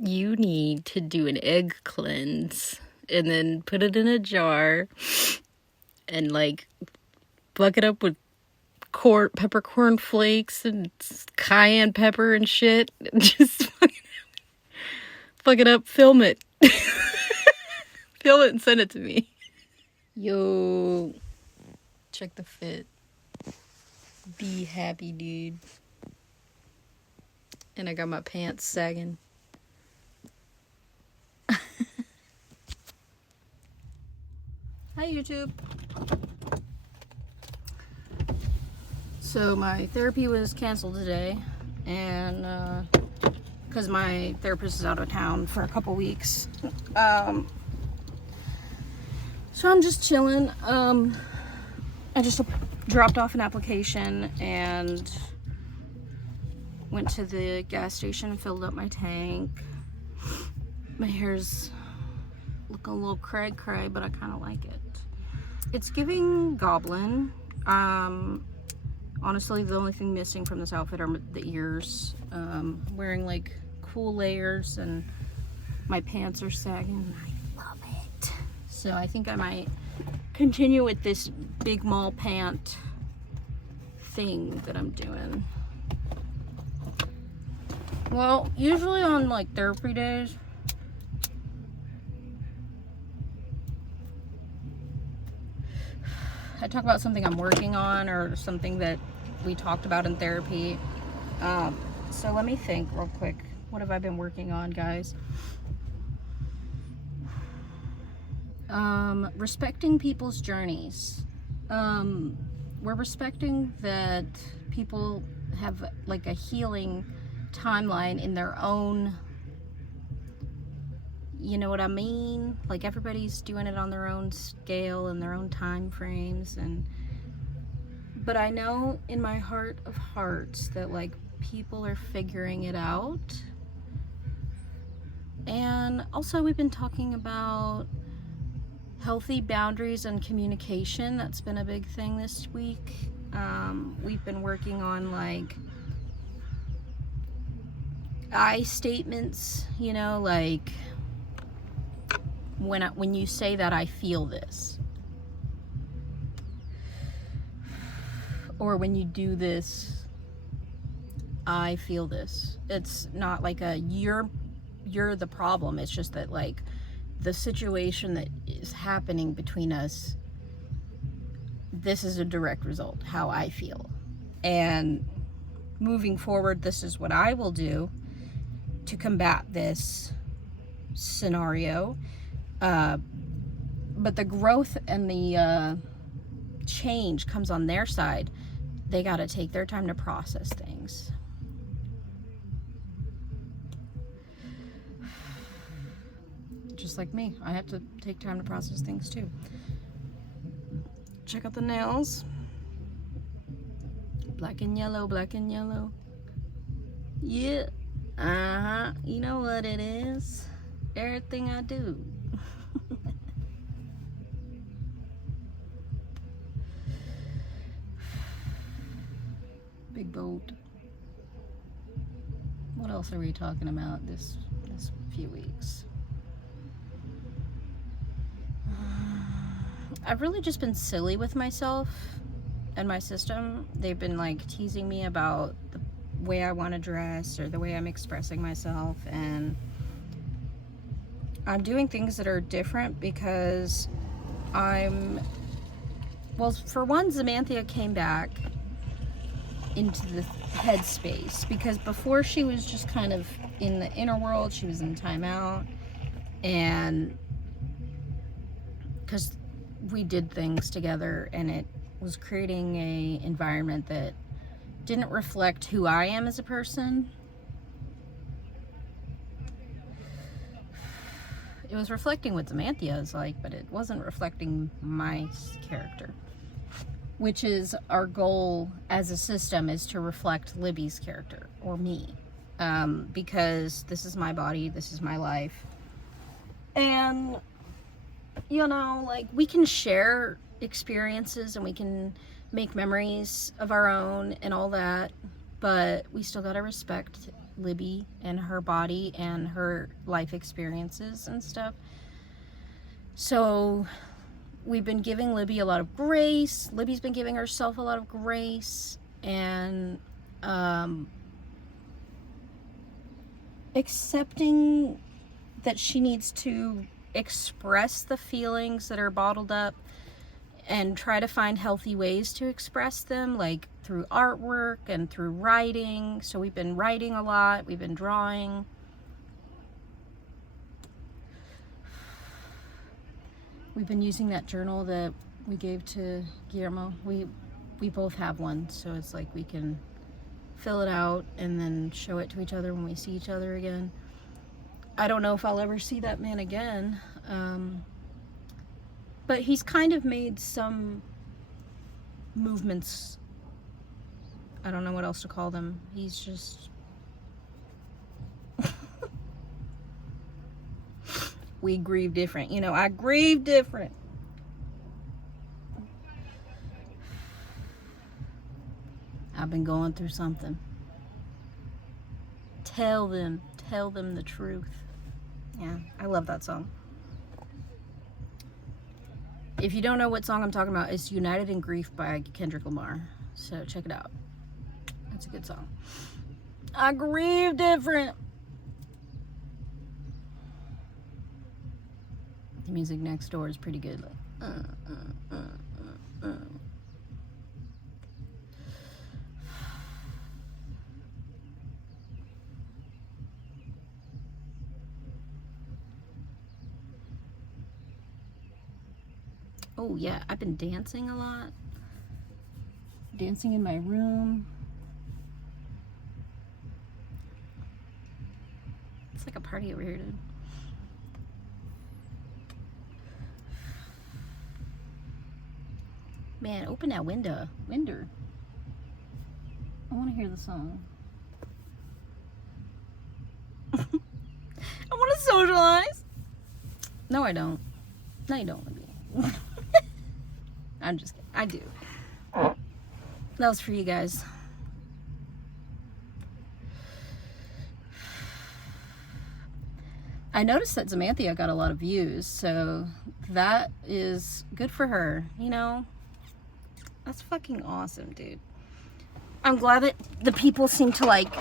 You need to do an egg cleanse and then put it in a jar and like buck it up with peppercorn flakes and cayenne pepper and shit. And just fuck it up, film it. Film it and send it to me. Yo, check the fit. Be happy, dude. And I got my pants sagging. Hi, YouTube. So my therapy was canceled today, and because my therapist is out of town for a couple weeks. So I'm just chilling. I just dropped off an application and went to the gas station and filled up my tank. My hair's looking a little cray, but I kind of like it. It's giving goblin. Honestly, the only thing missing from this outfit are the ears. Wearing like cool layers, and my pants are sagging. I love it. So I think I might continue with this big mall pant thing that I'm doing. Well, usually on like therapy days, I talk about something I'm working on or something that we talked about in therapy. So let me think real quick. What have I been working on, guys? Respecting people's journeys. We're respecting that people have like a healing timeline in their own, you know what I mean? Like everybody's doing it on their own scale and their own time frames, but I know in my heart of hearts that like people are figuring it out. And also we've been talking about healthy boundaries and communication. That's been a big thing this week. We've been working on like I statements, you know, like when you say that I feel this, or when you do this I feel this. It's not like a you're the problem. It's just that like the situation that is happening between us, this is a direct result how I feel, and moving forward this is what I will do to combat this scenario. But the growth and the change comes on their side. They got to take their time to process things. Just like me, I have to take time to process things too. Check out the nails. Black and yellow, black and yellow. Yeah. You know what it is. Everything I do. Big boat. What else are we talking about this few weeks? I've really just been silly with myself and my system. They've been like teasing me about the way I want to dress or the way I'm expressing myself, and I'm doing things that are different because well, for one, Zamanthia came back into the headspace, because before she was just kind of in the inner world, she was in timeout, and because we did things together and it was creating a environment that didn't reflect who I am as a person. It was reflecting what Zamanthia is like, but it wasn't reflecting my character, which is our goal as a system, is to reflect Libby's character, or me, because this is my body, this is my life, and you know, like, we can share experiences and we can make memories of our own and all that, but we still gotta respect Libby and her body and her life experiences and stuff. So we've been giving Libby a lot of grace. Libby's been giving herself a lot of grace, and accepting that she needs to express the feelings that are bottled up and try to find healthy ways to express them, like through artwork and through writing. So we've been writing a lot, we've been drawing. We've been using that journal that we gave to Guillermo. We both have one, so it's like we can fill it out and then show it to each other when we see each other again. I don't know if I'll ever see that man again, but he's kind of made some movements. I don't know what else to call them. He's just... we grieve different. You know, I grieve different. I've been going through something. Tell them the truth. Yeah, I love that song. If you don't know what song I'm talking about, it's United in Grief by Kendrick Lamar. So check it out. That's a good song. I grieve different. The music next door is pretty good. Like, Oh yeah, I've been dancing a lot. Dancing in my room. It's like a party over here, dude. Man, open that window. I want to hear the song. I want to socialize. No, I don't. No, you don't, Libby. I'm just kidding. I do. That was for you guys. I noticed that Zamanthia got a lot of views, so that is good for her, you know? That's fucking awesome, dude. I'm glad that the people seem to like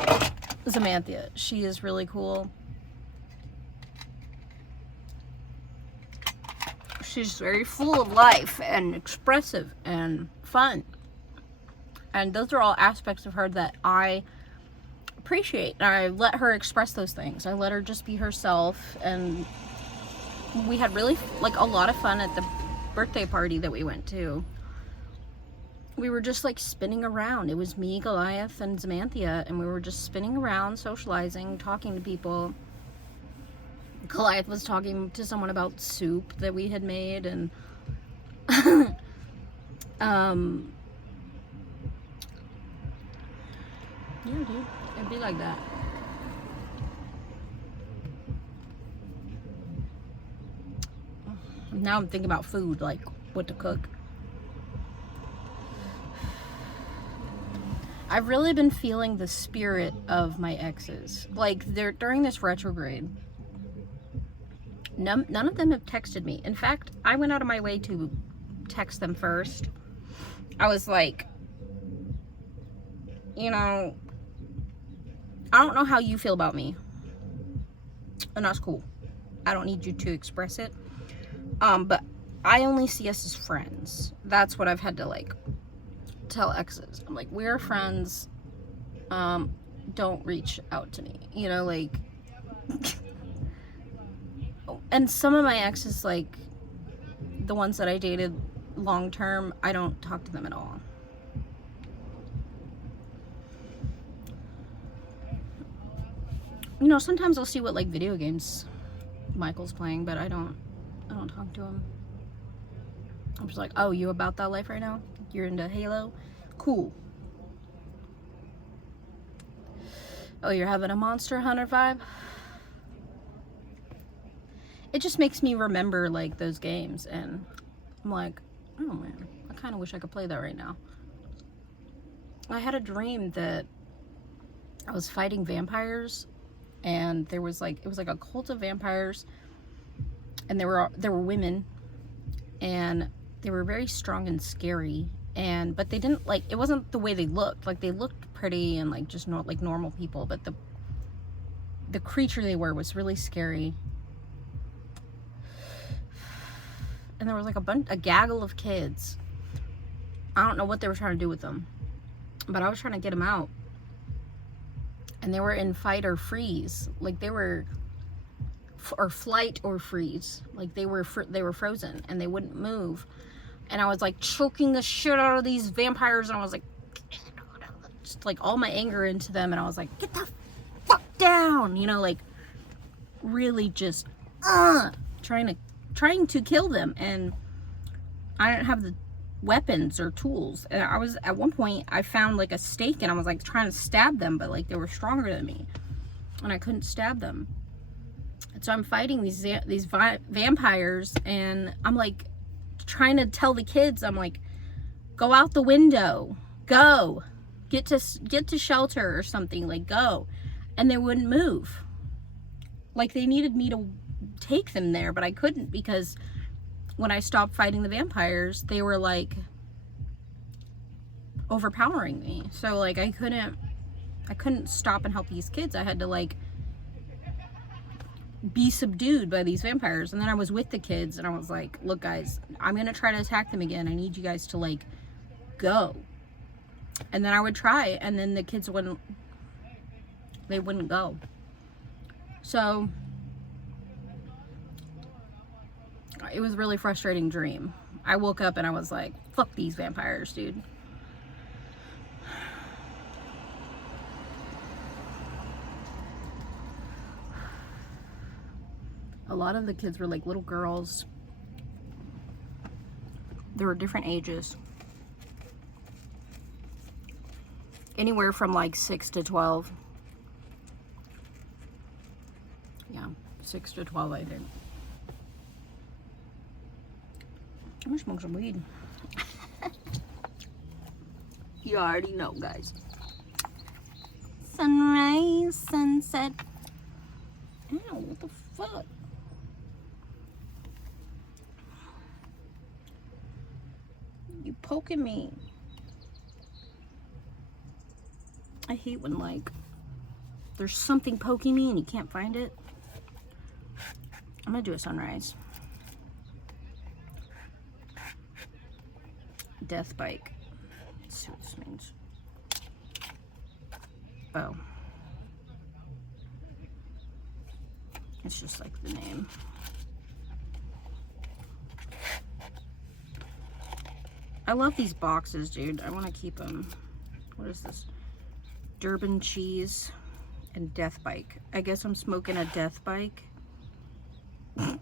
Zamanthia. She is really cool. She's very full of life and expressive and fun. And those are all aspects of her that I appreciate. And I let her express those things. I let her just be herself. And we had really, like, a lot of fun at the birthday party that we went to. We were just, like, spinning around. It was me, Goliath, and Zamanthia. And we were just spinning around, socializing, talking to people. Goliath was talking to someone about soup that we had made, and yeah, dude, it'd be like that. Now I'm thinking about food, like what to cook. I've really been feeling the spirit of my exes, like during this retrograde. None of them have texted me. In fact, I went out of my way to text them first. I was like, you know, I don't know how you feel about me. And that's cool. I don't need you to express it. But I only see us as friends. That's what I've had to, like, tell exes. I'm like, we're friends. Don't reach out to me. You know, like... And some of my exes, like, the ones that I dated long term, I don't talk to them at all. You know, sometimes I'll see what, like, video games Michael's playing, but I don't talk to him. I'm just like, oh, you about that life right now? You're into Halo? Cool. Oh, you're having a Monster Hunter vibe? It just makes me remember, like, those games, and I'm like, oh man, I kind of wish I could play that right now. I had a dream that I was fighting vampires, and there was like, it was like a cult of vampires, and there were women, and they were very strong and scary, and but they didn't like, it wasn't the way they looked. Like, they looked pretty and like just like normal people, but the creature they were was really scary. And there was like a gaggle of kids. I don't know what they were trying to do with them, but I was trying to get them out. And they were in fight or freeze. Like, they were, or flight or freeze. Like, they were frozen and they wouldn't move. And I was like choking the shit out of these vampires, and I was like, just like all my anger into them, and I was like, get the fuck down, you know, like really just trying to kill them. And I didn't have the weapons or tools, and I was, at one point I found like a stake, and I was like trying to stab them, but like they were stronger than me and I couldn't stab them. And so I'm fighting these vampires, and I'm like trying to tell the kids, I'm like, go out the window, go get to shelter or something, like go. And they wouldn't move. Like, they needed me to take them there, but I couldn't, because when I stopped fighting the vampires, they were like overpowering me. So like I couldn't stop and help these kids. I had to like be subdued by these vampires. And then I was with the kids, and I was like, look guys, I'm gonna try to attack them again. I need you guys to like go. And then I would try, and then the kids wouldn't go. So it was a really frustrating dream. I woke up and I was like, fuck these vampires, dude. A lot of the kids were like little girls. There were different ages. Anywhere from like 6 to 12. Yeah, 6 to 12, I think. I'm gonna smoke some weed. You already know, guys. Sunrise, sunset. Ow, what the fuck? You poking me. I hate when like there's something poking me and you can't find it. I'm gonna do a sunrise. Death bike. Let's see what this means. Oh. It's just like the name. I love these boxes, dude. I want to keep them. What is this? Durban cheese and death bike. I guess I'm smoking a death bike. I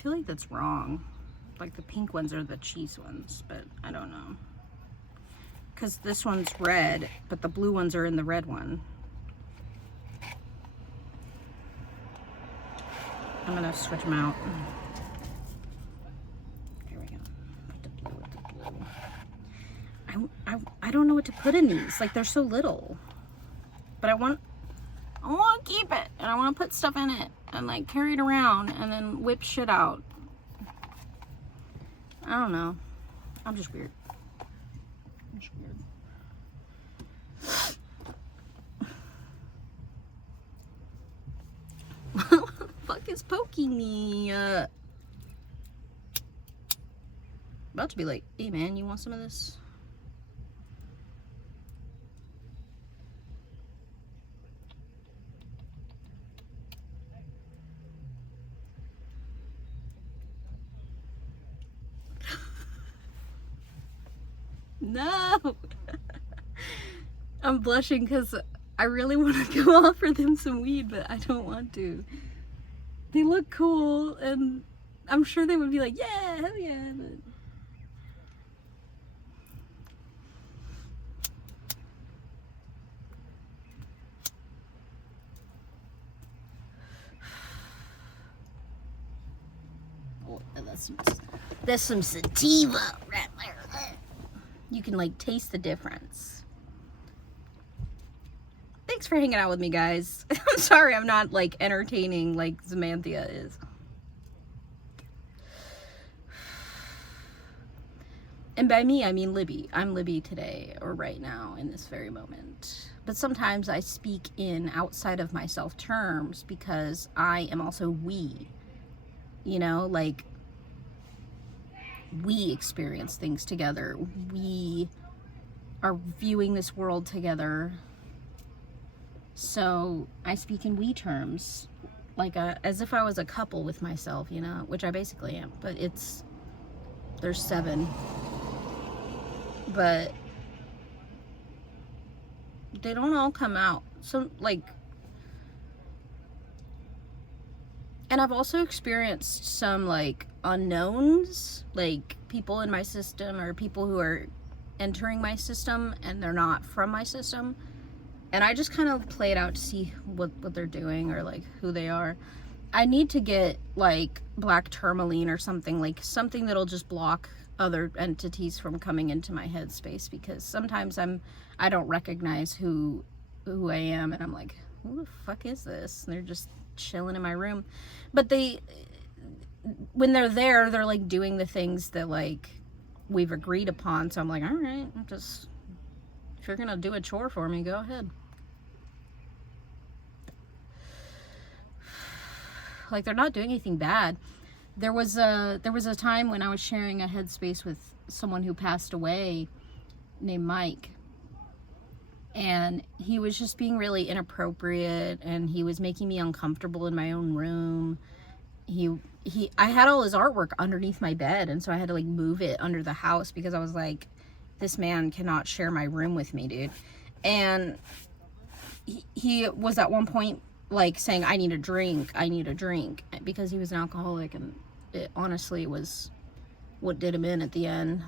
feel like that's wrong. Like the pink ones are the cheese ones, but I don't know. Because this one's red, but the blue ones are in the red one. I'm gonna switch them out. Here we go. Put the blue with the blue. I don't know what to put in these. Like, they're so little. But I want to keep it, and I want to put stuff in it and like carry it around and then whip shit out. I don't know. I'm just weird. I'm just weird. What the fuck is poking me? About to be like, hey man, you want some of this? No! I'm blushing because I really want to go offer them some weed, but I don't want to. They look cool, and I'm sure they would be like, yeah, hell yeah, but... Oh, that's some sativa right there. You can like taste the difference. thanks for hanging out with me, guys. I'm sorry I'm not, like, entertaining like Samantha is. And by me, I mean Libby. I'm Libby today, or right now, in this very moment. But sometimes I speak in outside of myself terms because I am also we. You know, like, we experience things together. We are viewing this world together. So I speak in we terms, like as if I was a couple with myself, you know, which I basically am. But there's 7. But they don't all come out. So, like, and I've also experienced some, like, unknowns, like people in my system or people who are entering my system and they're not from my system. And I just kind of play it out to see what they're doing or, like, who they are. I need to get, like, black tourmaline or something, like, something that'll just block other entities from coming into my headspace, because sometimes I don't recognize who I am, and I'm like, who the fuck is this? And they're just chilling in my room. But when they're there, they're, like, doing the things that, like, we've agreed upon. So I'm like, all right, if you're gonna do a chore for me, go ahead. Like, they're not doing anything bad. There was a time when I was sharing a headspace with someone who passed away named Mike, and he was just being really inappropriate, and he was making me uncomfortable in my own room. I had all his artwork underneath my bed, and so I had to, like, move it under the house because I was like, this man cannot share my room with me, dude. And he was at one point, like, saying, I need a drink, because he was an alcoholic, and it honestly was what did him in at the end.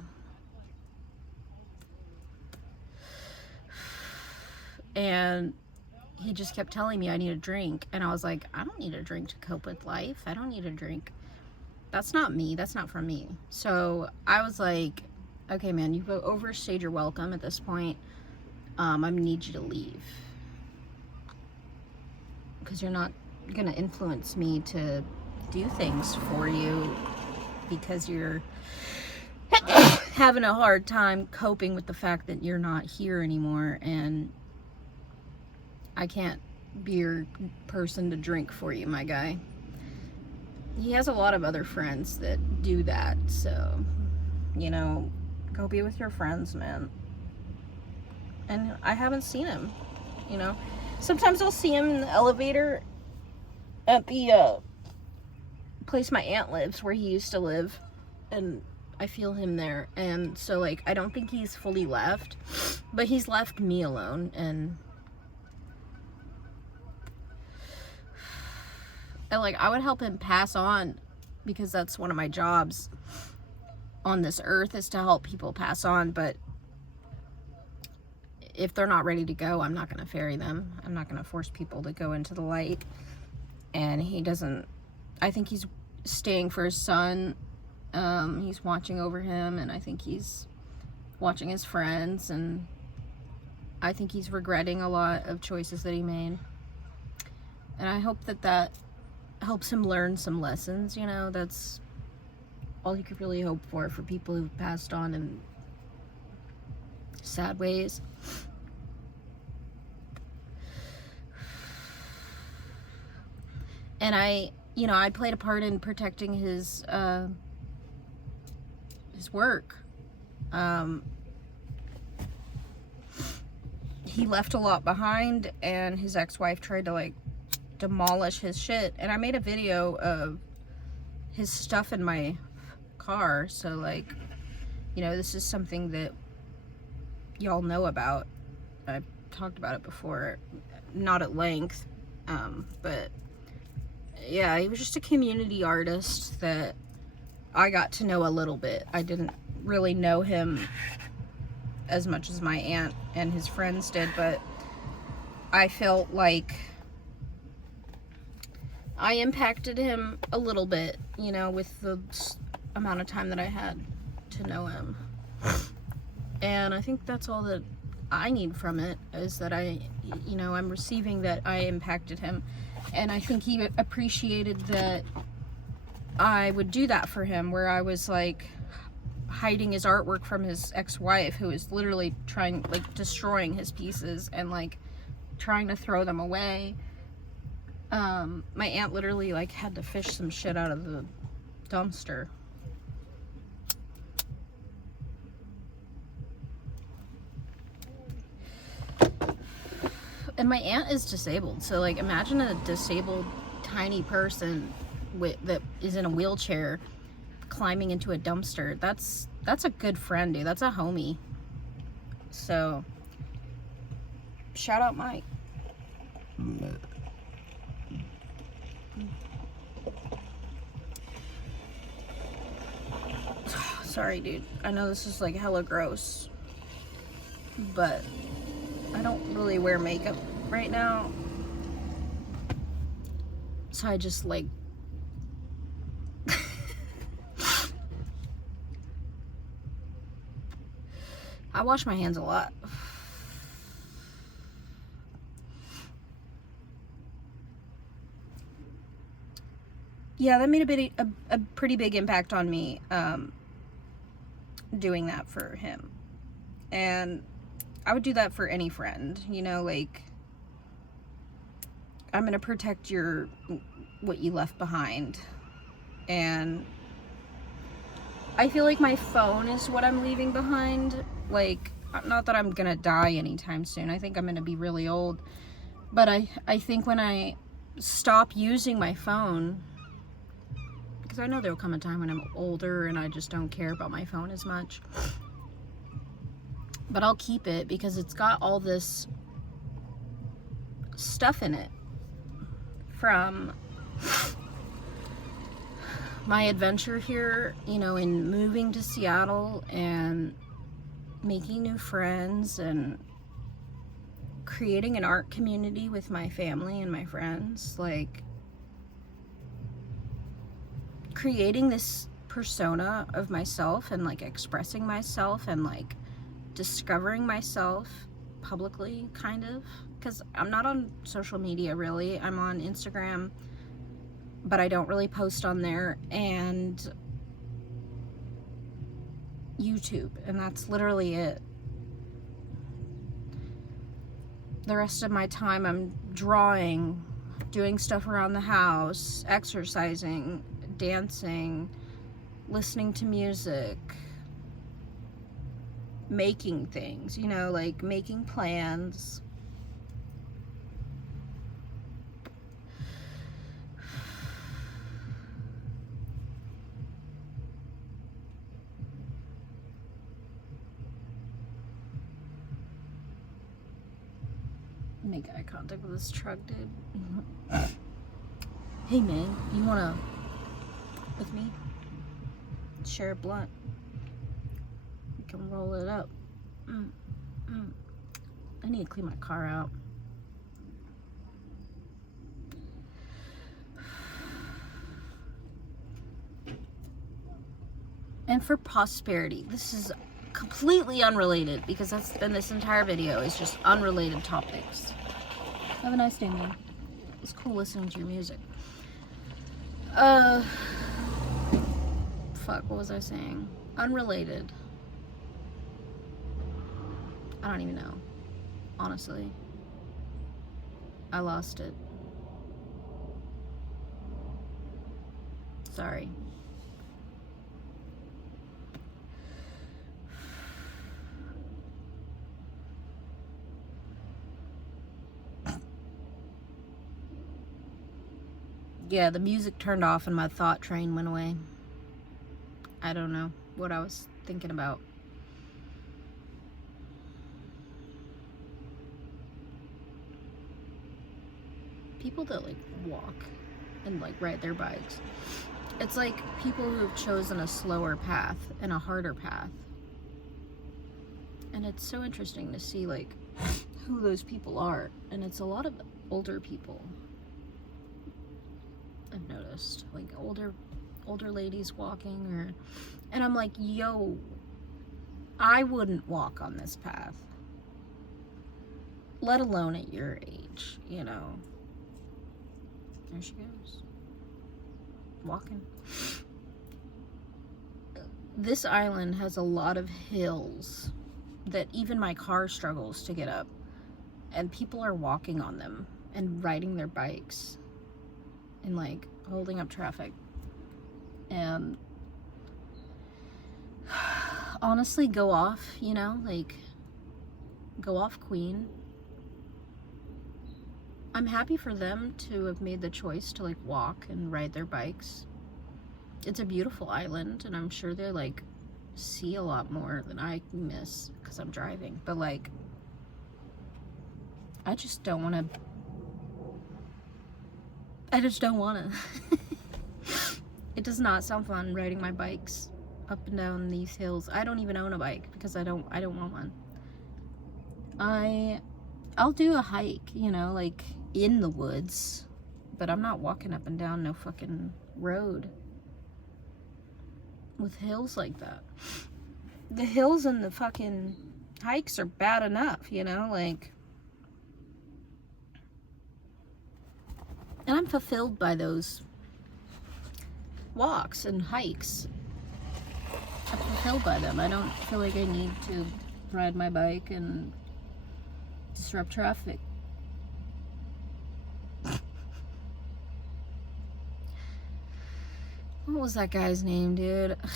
And he just kept telling me I need a drink, and I was like, I don't need a drink to cope with life. I don't need a drink. That's not me. That's not for me. So I was like, okay, man, you've overstayed your welcome at this point. I'm gonna need you to leave, because you're not gonna influence me to do things for you because you're having a hard time coping with the fact that you're not here anymore, and I can't be your person to drink for you, my guy. He has a lot of other friends that do that, so, you know, go be with your friends, man. And I haven't seen him, you know. Sometimes I'll see him in the elevator at the place my aunt lives, where he used to live, and I feel him there. And so, like, I don't think he's fully left, but he's left me alone. And like, I would help him pass on, because that's one of my jobs on this earth, is to help people pass on. But if they're not ready to go, I'm not going to ferry them. I'm not going to force people to go into the light. And he doesn't, I think he's staying for his son. He's watching over him, and I think he's watching his friends, and I think he's regretting a lot of choices that he made. And I hope that helps him learn some lessons, you know. That's all you could really hope for people who've passed on in sad ways. And I played a part in protecting his work. He left a lot behind, and his ex-wife tried to, like, demolish his shit. And I made a video of his stuff in my car, so, like, you know, this is something that y'all know about. I've talked about it before, not at length, but yeah, he was just a community artist that I got to know a little bit. I didn't really know him as much as my aunt and his friends did, but I felt like I impacted him a little bit, you know, with the amount of time that I had to know him. And I think that's all that I need from it is that I'm receiving that I impacted him. And I think he appreciated that I would do that for him, where I was like hiding his artwork from his ex-wife, who was literally destroying his pieces and like trying to throw them away. My aunt literally like had to fish some shit out of the dumpster. And my aunt is disabled, so like imagine a disabled tiny person that is in a wheelchair climbing into a dumpster. That's a good friend, dude. That's a homie. So shout out Mike. Sorry, dude. I know this is like hella gross, but I don't really wear makeup right now. So I just like I wash my hands a lot. Yeah, that made a pretty big impact on me, doing that for him. And I would do that for any friend, like, I'm gonna protect what you left behind. And I feel like my phone is what I'm leaving behind. Like, not that I'm gonna die anytime soon. I think I'm gonna be really old. But I think when I stop using my phone, because I know there'll come a time when I'm older and I just don't care about my phone as much. But I'll keep it because it's got all this stuff in it from my adventure here, in moving to Seattle and making new friends and creating an art community with my family and my friends, like creating this persona of myself and like expressing myself and like discovering myself publicly, kind of, because I'm not on social media really. I'm on Instagram, but I don't really post on there, and YouTube, and that's literally it. The rest of my time I'm drawing, doing stuff around the house, exercising, dancing, listening to music, making things, like making plans. Make eye contact with this truck, dude. Hey man, you wanna with me share a blunt? We can roll it up. I need to clean my car out. And for prosperity, this is completely unrelated, because that's been this entire video, is just unrelated topics. Have a nice day, man. It's cool listening to your music. Fuck, what was I saying? Unrelated. I don't even know. Honestly. I lost it. Sorry. Yeah, the music turned off and my thought train went away. I don't know what I was thinking about. People that like walk and like ride their bikes, it's like people who have chosen a slower path and a harder path. And it's so interesting to see like who those people are. And it's a lot of older people. I've noticed, like older ladies walking, and I'm like, yo, I wouldn't walk on this path. let alone at your age, you know. There she goes. Walking. This island has a lot of hills that even my car struggles to get up. And people are walking on them and riding their bikes and like holding up traffic. And honestly, go off, you know, like go off, queen. I'm happy for them to have made the choice to like walk and ride their bikes. It's a beautiful island, and I'm sure they like see a lot more than I miss because I'm driving. But like, I just don't want to. I just don't want to. It does not sound fun riding my bikes up and down these hills. I don't even own a bike because I don't want one. I'll do a hike, you know, like in the woods, but I'm not walking up and down no fucking road with hills like that. The hills and the fucking hikes are bad enough, you know, like, and I'm fulfilled by those walks and hikes. I'm fulfilled by them. I don't feel like I need to ride my bike and disrupt traffic. What was that guy's name, dude? Fuck.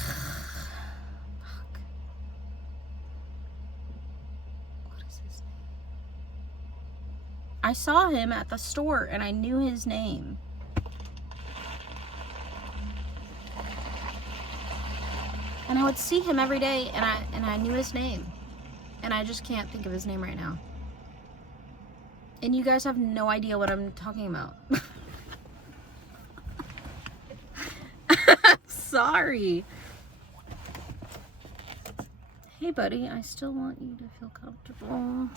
What is his name? I saw him at the store and I knew his name. And I would see him every day and I knew his name. And I just can't think of his name right now. And you guys have no idea what I'm talking about. Sorry. Hey, buddy, I still want you to feel comfortable.